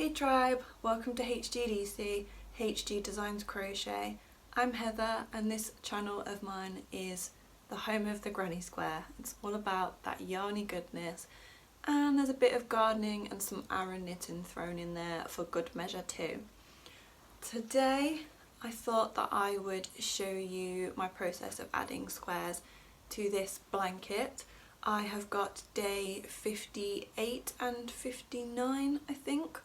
Hey tribe, welcome to HGDC, HG Designs Crochet. I'm Heather and this channel of mine is the home of the granny square. It's all about that yarny goodness and there's a bit of gardening and some Aran knitting thrown in there for good measure too. Today I thought that I would show you my process of adding squares to this blanket. I have got day 58 and 59 I think,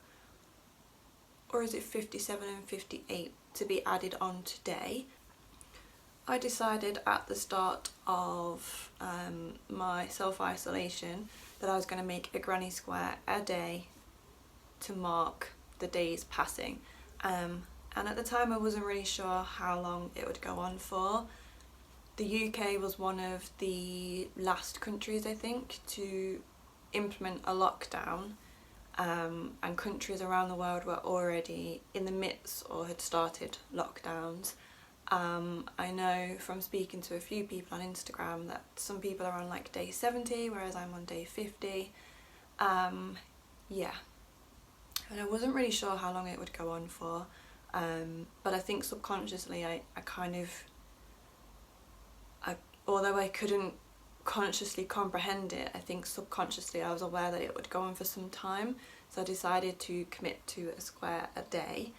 or is it 57 and 58 to be added on today. I decided at the start of my self-isolation that I was going to make a granny square a day to mark the days passing, and at the time I wasn't really sure how long it would go on for. The UK was one of the last countries I think to implement a lockdown, and countries around the world were already in the midst or had started lockdowns. I know from speaking to a few people on Instagram that some people are on like day 70 whereas I'm on day 50. Yeah, and I wasn't really sure how long it would go on for, but I think subconsciously I although I couldn't consciously comprehend it, I think subconsciously I was aware that it would go on for some time, so I decided to commit to a square a day.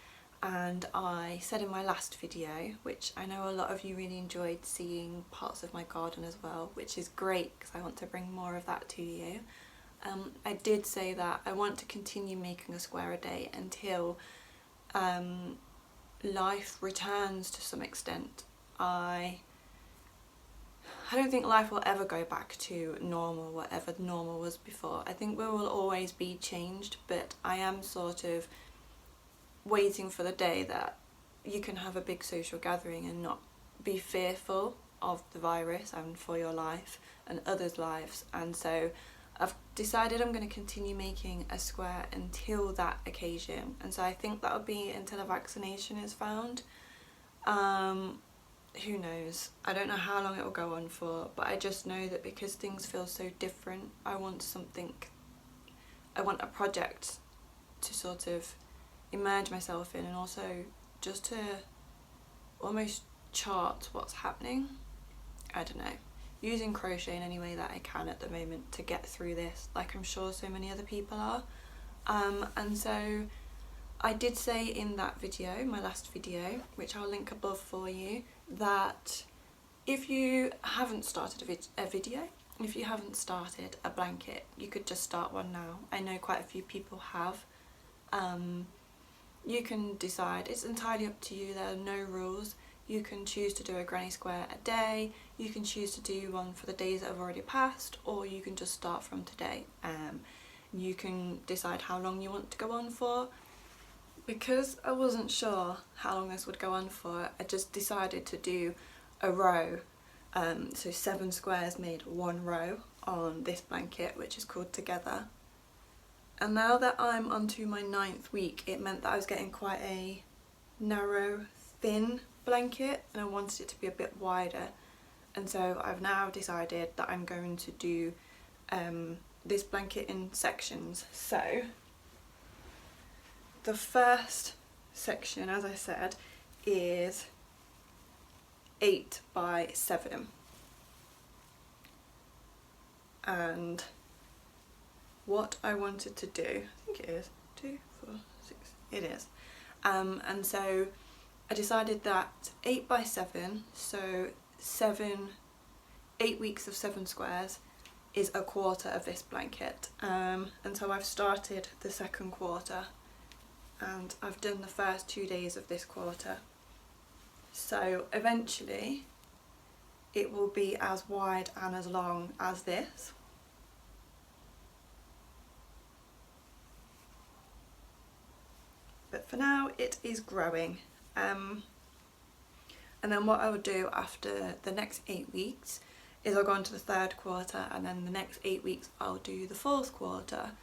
And I said in my last video, which I know a lot of you really enjoyed seeing parts of my garden as well, which is great because I want to bring more of that to you. I did say that I want to continue making a square a day until life returns to some extent. I don't think life will ever go back to normal, whatever normal was before. I think we will always be changed, but I am sort of waiting for the day that you can have a big social gathering and not be fearful of the virus and for your life and others' lives. And so I've decided I'm going to continue making a square until that occasion, and so I think that'll be until a vaccination is found. Who knows? I don't know how long it will go on for, but I just know that because things feel so different, I want a project to sort of immerse myself in, and also just to almost chart what's happening. I don't know, using crochet in any way that I can at the moment to get through this, like I'm sure so many other people are. And so I did say in that video, my last video, which I'll link above for you, that if you haven't started if you haven't started a blanket, you could just start one now. I know quite a few people have. You can decide, it's entirely up to you, there are no rules. You can choose to do a granny square a day, you can choose to do one for the days that have already passed, or you can just start from today. You can decide how long you want to go on for. Because I wasn't sure how long this would go on for, I just decided to do a row. So 7 squares made one row on this blanket, which is called Together. And now that I'm onto my 9th week, it meant that I was getting quite a narrow, thin blanket, and I wanted it to be a bit wider. And so I've now decided that I'm going to do this blanket in sections. So the first section, as I said, is 8 by 7, and what I wanted to do, I think it is 2, 4, 6, it is, and so I decided that 8 by 7, so 8 weeks of 7 squares is a quarter of this blanket, and so I've started the second quarter. And I've done the first 2 days of this quarter. So eventually it will be as wide and as long as this. But for now it is growing. And then what I will do after the next 8 weeks is I'll go on to the 3rd quarter, and then the next 8 weeks I'll do the 4th quarter.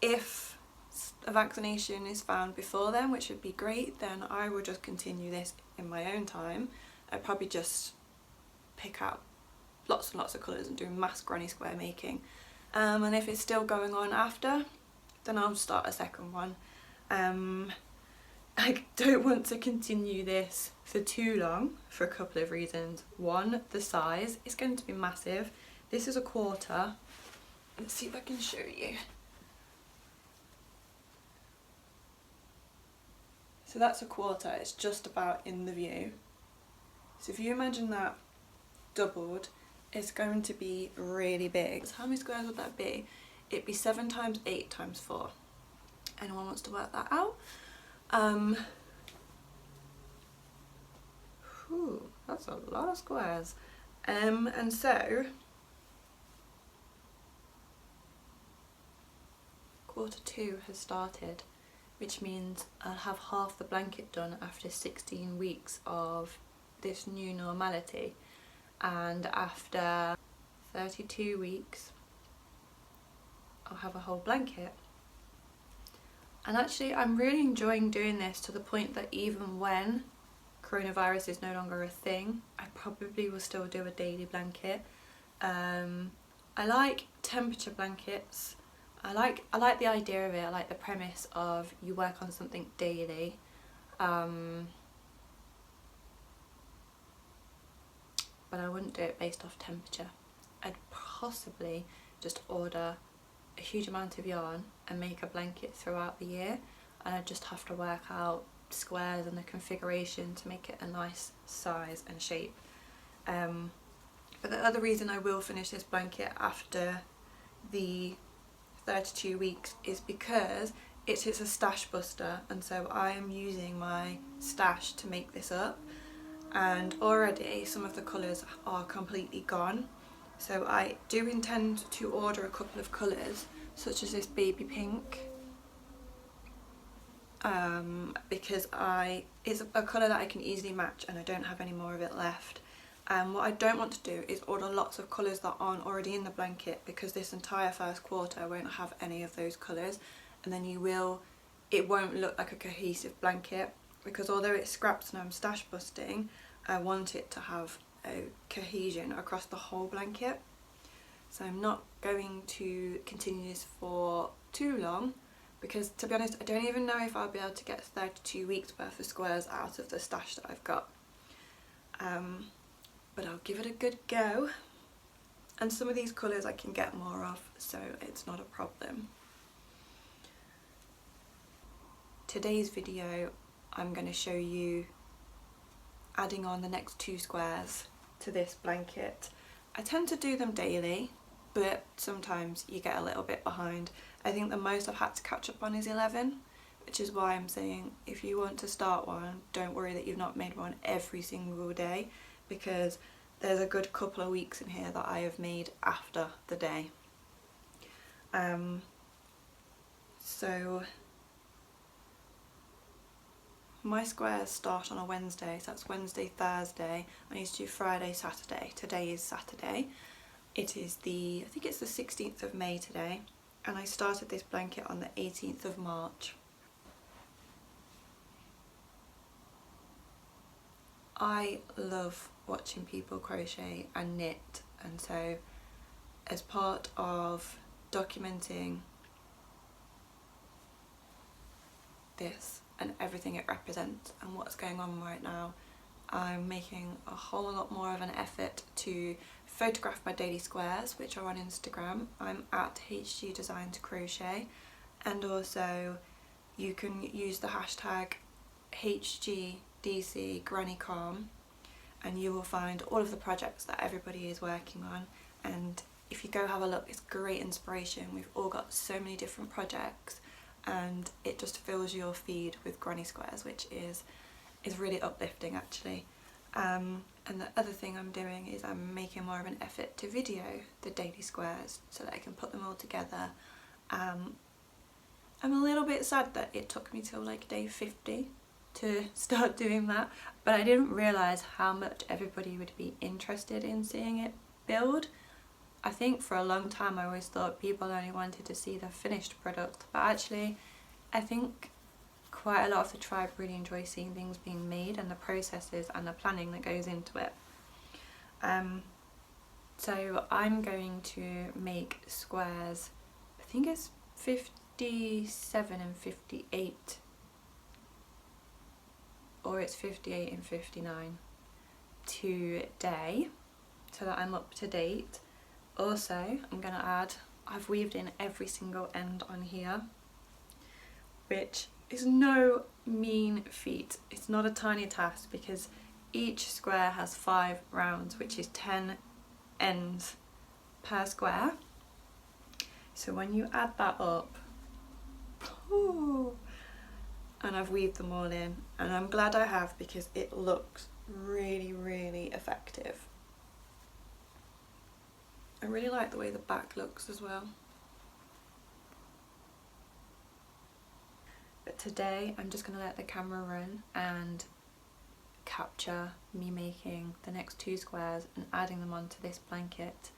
If a vaccination is found before then, which would be great, then I will just continue this in my own time. I'd probably just pick out lots and lots of colours and do mass granny square making. And if it's still going on after, then I'll start a second one. I don't want to continue this for too long for a couple of reasons. One, the size is going to be massive. This is a 1/4. Let's see if I can show you. So that's a 1/4, it's just about in the view. So if you imagine that doubled, it's going to be really big. So how many squares would that be? It'd be 7 times 8 times 4. Anyone wants to work that out? That's a lot of squares. And so 1/4 has started, which means I'll have half the blanket done after 16 weeks of this new normality, and after 32 weeks I'll have a whole blanket. And actually I'm really enjoying doing this, to the point that even when coronavirus is no longer a thing, I probably will still do a daily blanket. I like temperature blankets. I like the idea of it. I like the premise of you work on something daily. But I wouldn't do it based off temperature. I'd possibly just order a huge amount of yarn and make a blanket throughout the year, and I'd just have to work out squares and the configuration to make it a nice size and shape. But the other reason I will finish this blanket after the 32 weeks is because it's a stash buster, and so I am using my stash to make this up, and already some of the colours are completely gone. So I do intend to order a couple of colours, such as this baby pink, because it's a colour that I can easily match and I don't have any more of it left. What I don't want to do is order lots of colours that aren't already in the blanket, because this entire first quarter won't have any of those colours, and then it won't look like a cohesive blanket, because although it's scraps and I'm stash busting, I want it to have a cohesion across the whole blanket. So I'm not going to continue this for too long, because to be honest I don't even know if I'll be able to get 32 weeks worth of squares out of the stash that I've got. But I'll give it a good go, and some of these colours I can get more of, so it's not a problem. Today's video I'm going to show you adding on the next 2 squares to this blanket. I tend to do them daily, but sometimes you get a little bit behind. I think the most I've had to catch up on is 11, which is why I'm saying if you want to start one, don't worry that you've not made one every single day, because there's a good couple of weeks in here that I have made after the day. So my squares start on a Wednesday, so that's Wednesday, Thursday. I need to do Friday, Saturday. Today is Saturday. It is I think it's the 16th of May today, and I started this blanket on the 18th of March. I love watching people crochet and knit, and so as part of documenting this and everything it represents and what's going on right now, I'm making a whole lot more of an effort to photograph my daily squares, which are on Instagram. I'm at HG Designs Crochet, and also you can use the hashtag HGDC Granny Calm, and you will find all of the projects that everybody is working on. And if you go have a look, it's great inspiration. We've all got so many different projects, and it just fills your feed with granny squares, which is really uplifting actually. And the other thing I'm doing is I'm making more of an effort to video the daily squares so that I can put them all together. I'm a little bit sad that it took me till like day 50 to start doing that, but I didn't realise how much everybody would be interested in seeing it build. I think for a long time I always thought people only wanted to see the finished product, but actually I think quite a lot of the tribe really enjoy seeing things being made and the processes and the planning that goes into it. So I'm going to make squares, I think it's 57 and 58, or it's 58 and 59 today, so that I'm up to date. Also, I'm going to add, I've weaved in every single end on here, which is no mean feat. It's not a tiny task because each square has 5 rounds, which is 10 ends per square. So when you add that up, and I've weaved them all in, and I'm glad I have because it looks really, really effective. I really like the way the back looks as well. But today I'm just going to let the camera run and capture me making the next 2 squares and adding them onto this blanket.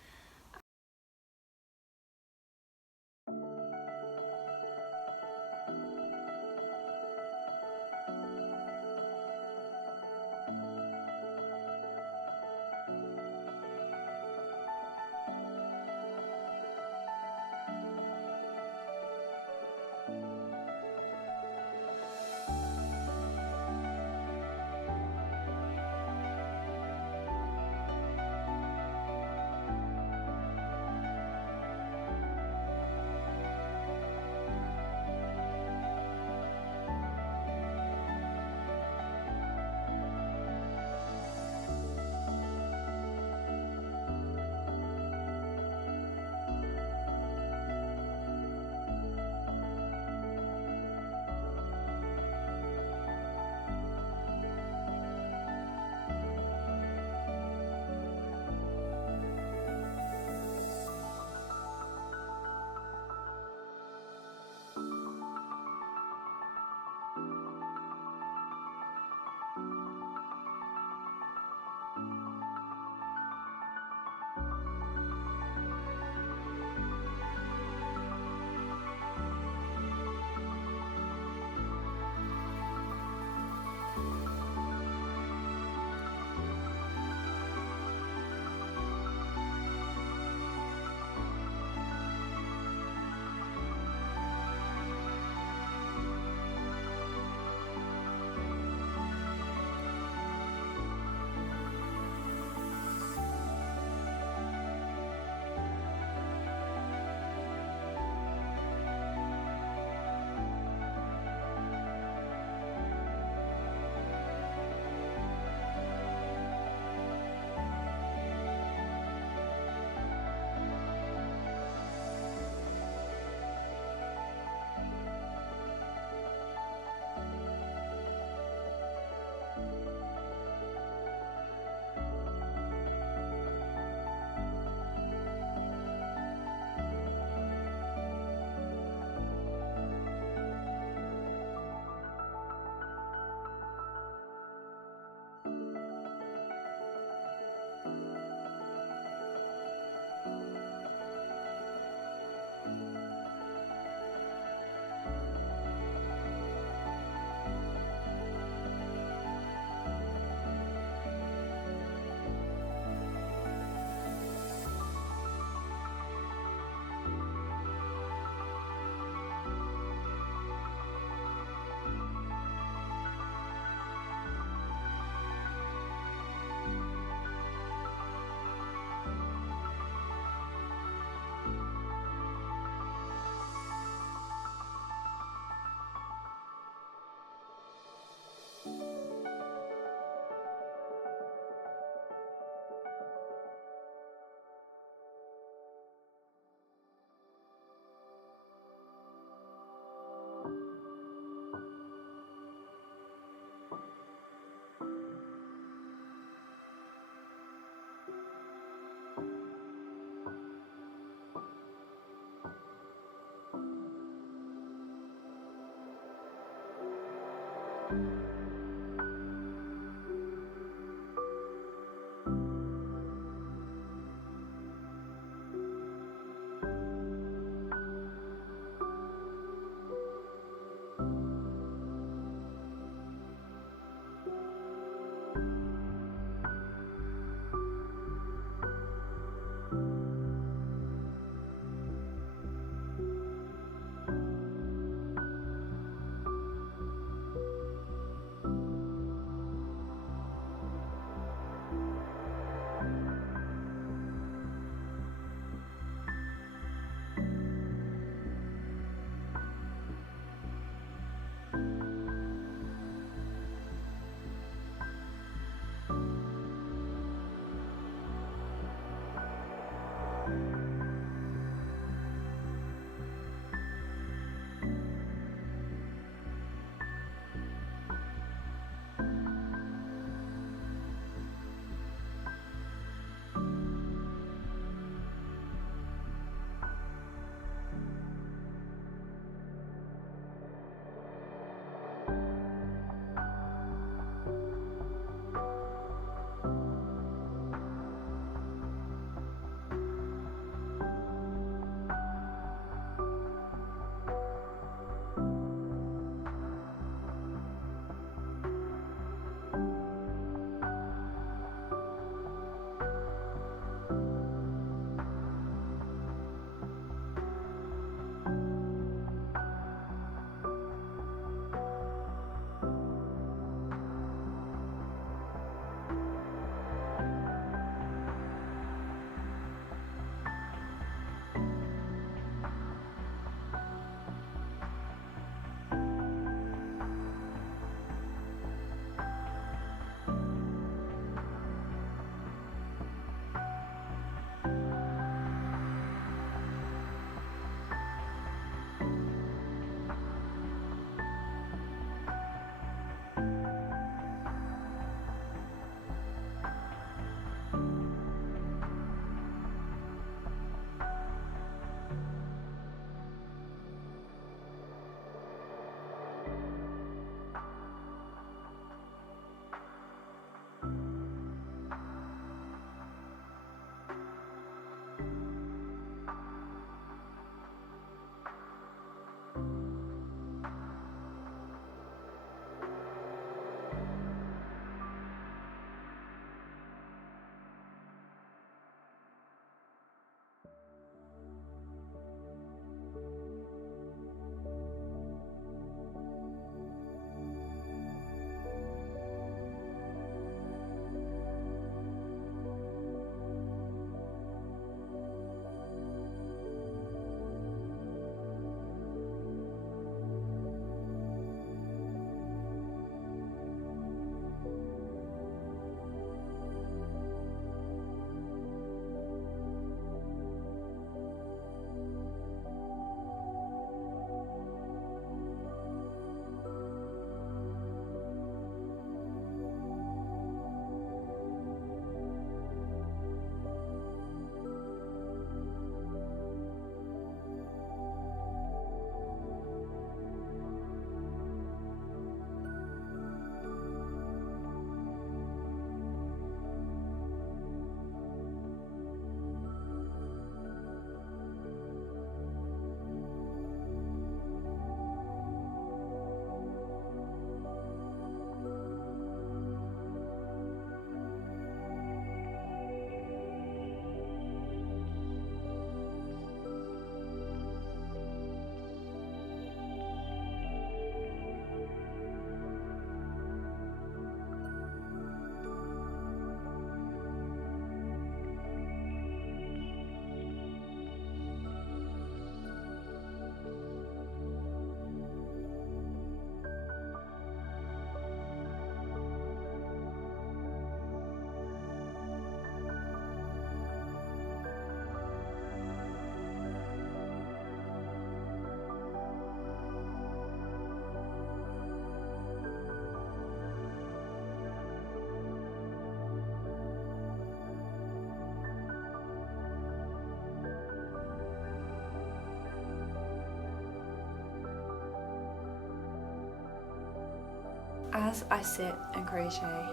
As I sit and crochet,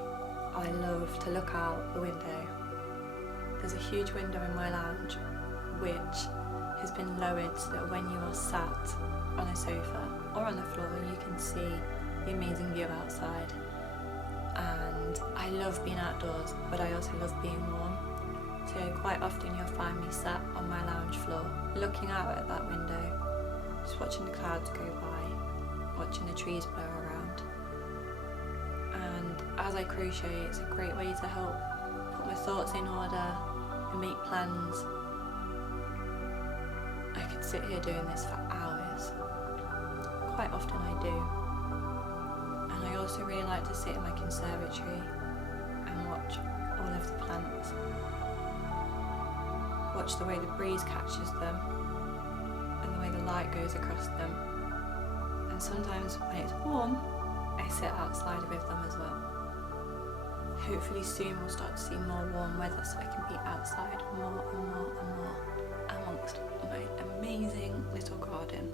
I love to look out the window. There's a huge window in my lounge which has been lowered so that when you are sat on a sofa or on the floor you can see the amazing view outside. And I love being outdoors, but I also love being warm. So quite often you'll find me sat on my lounge floor looking out at that window, just watching the clouds go by, watching the trees blow around. And as I crochet, it's a great way to help put my thoughts in order and make plans. I could sit here doing this for hours. Quite often I do. And I also really like to sit in my conservatory and watch all of the plants. Watch the way the breeze catches them and the way the light goes across them. And sometimes when it's warm, I sit outside with them as well. Hopefully soon we'll start to see more warm weather so I can be outside more and more and more amongst my amazing little garden.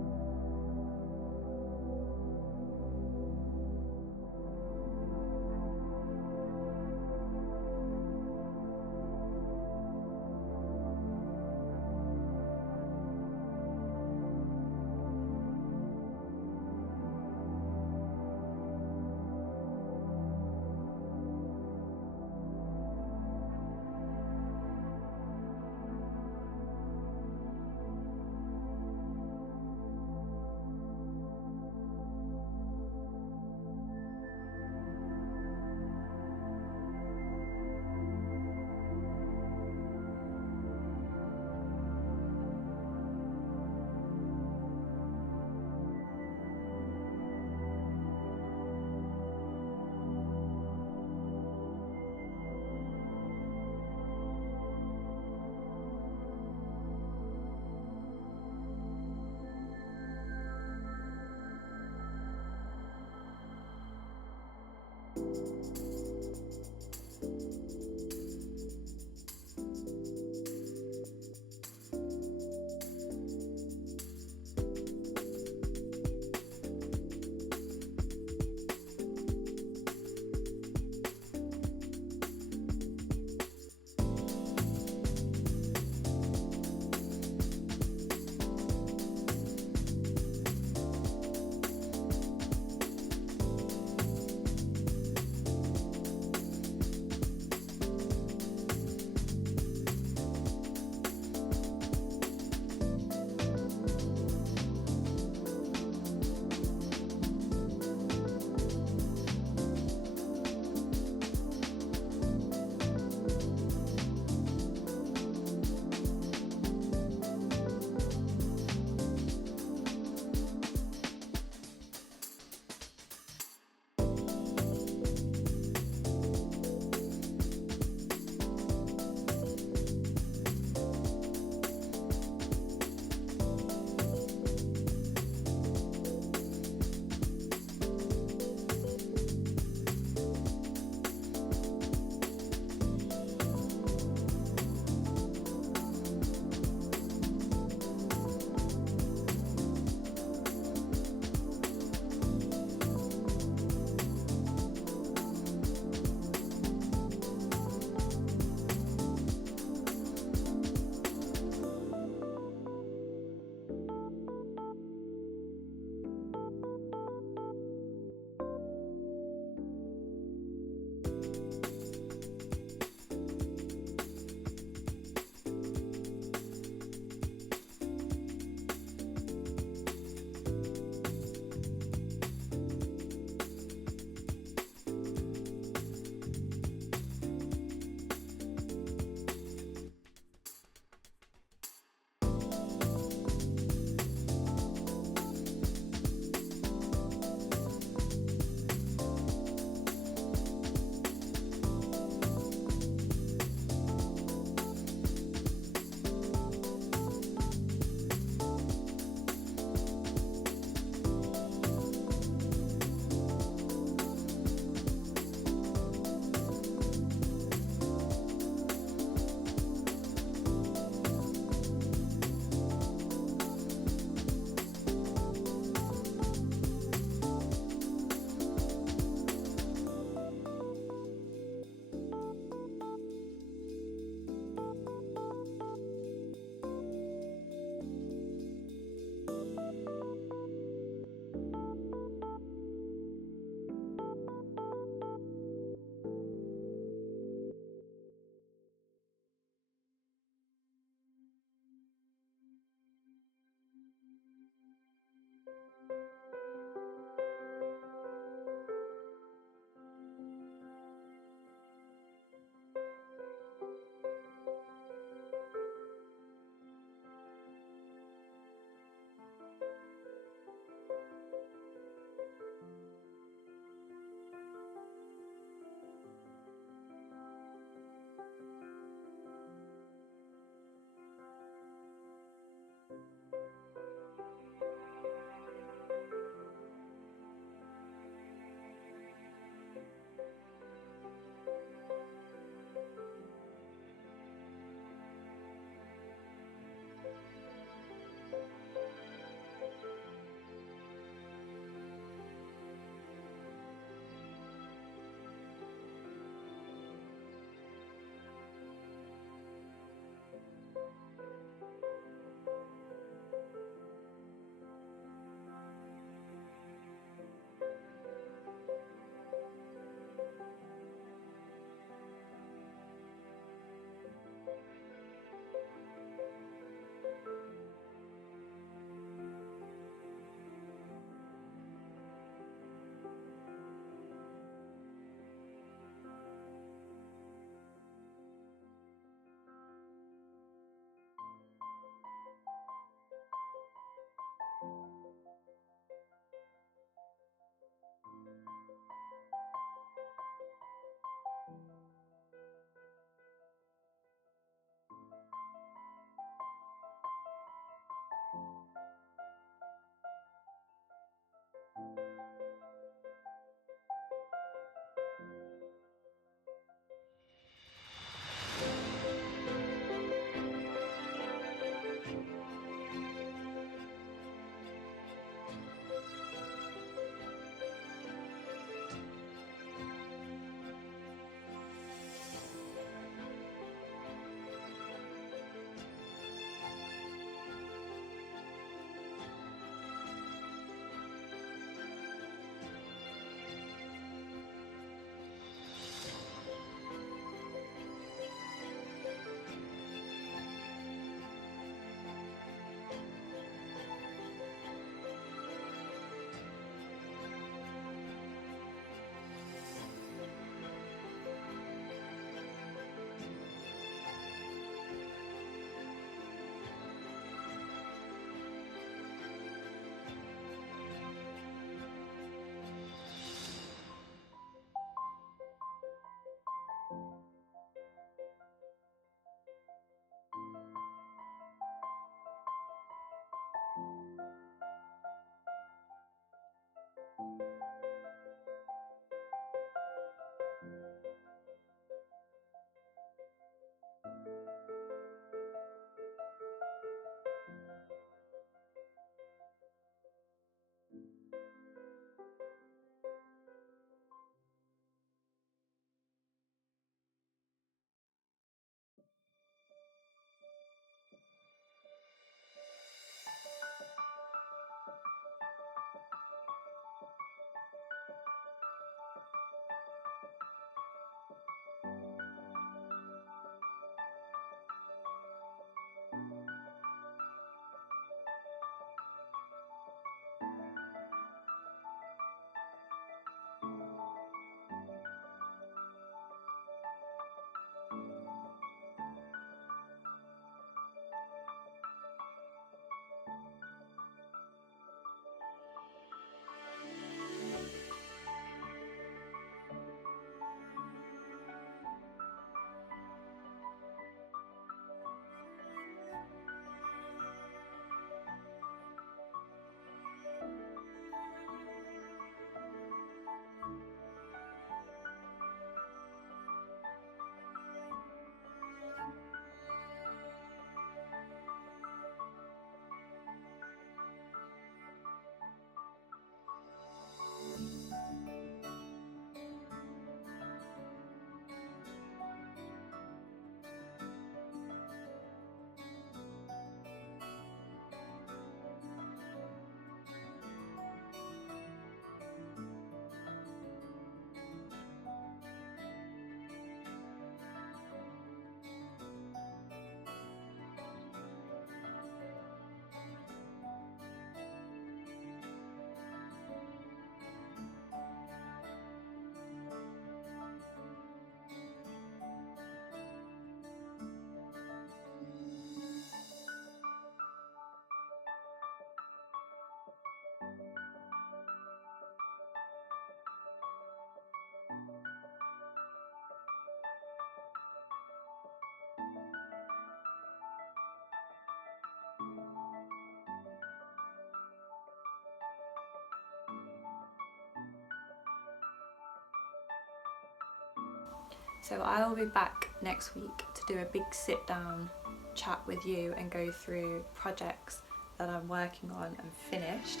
So I will be back next week to do a big sit down chat with you and go through projects that I'm working on and finished.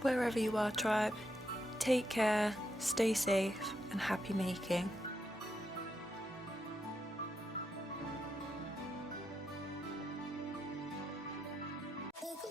Wherever you are, tribe, take care, stay safe and happy making. Look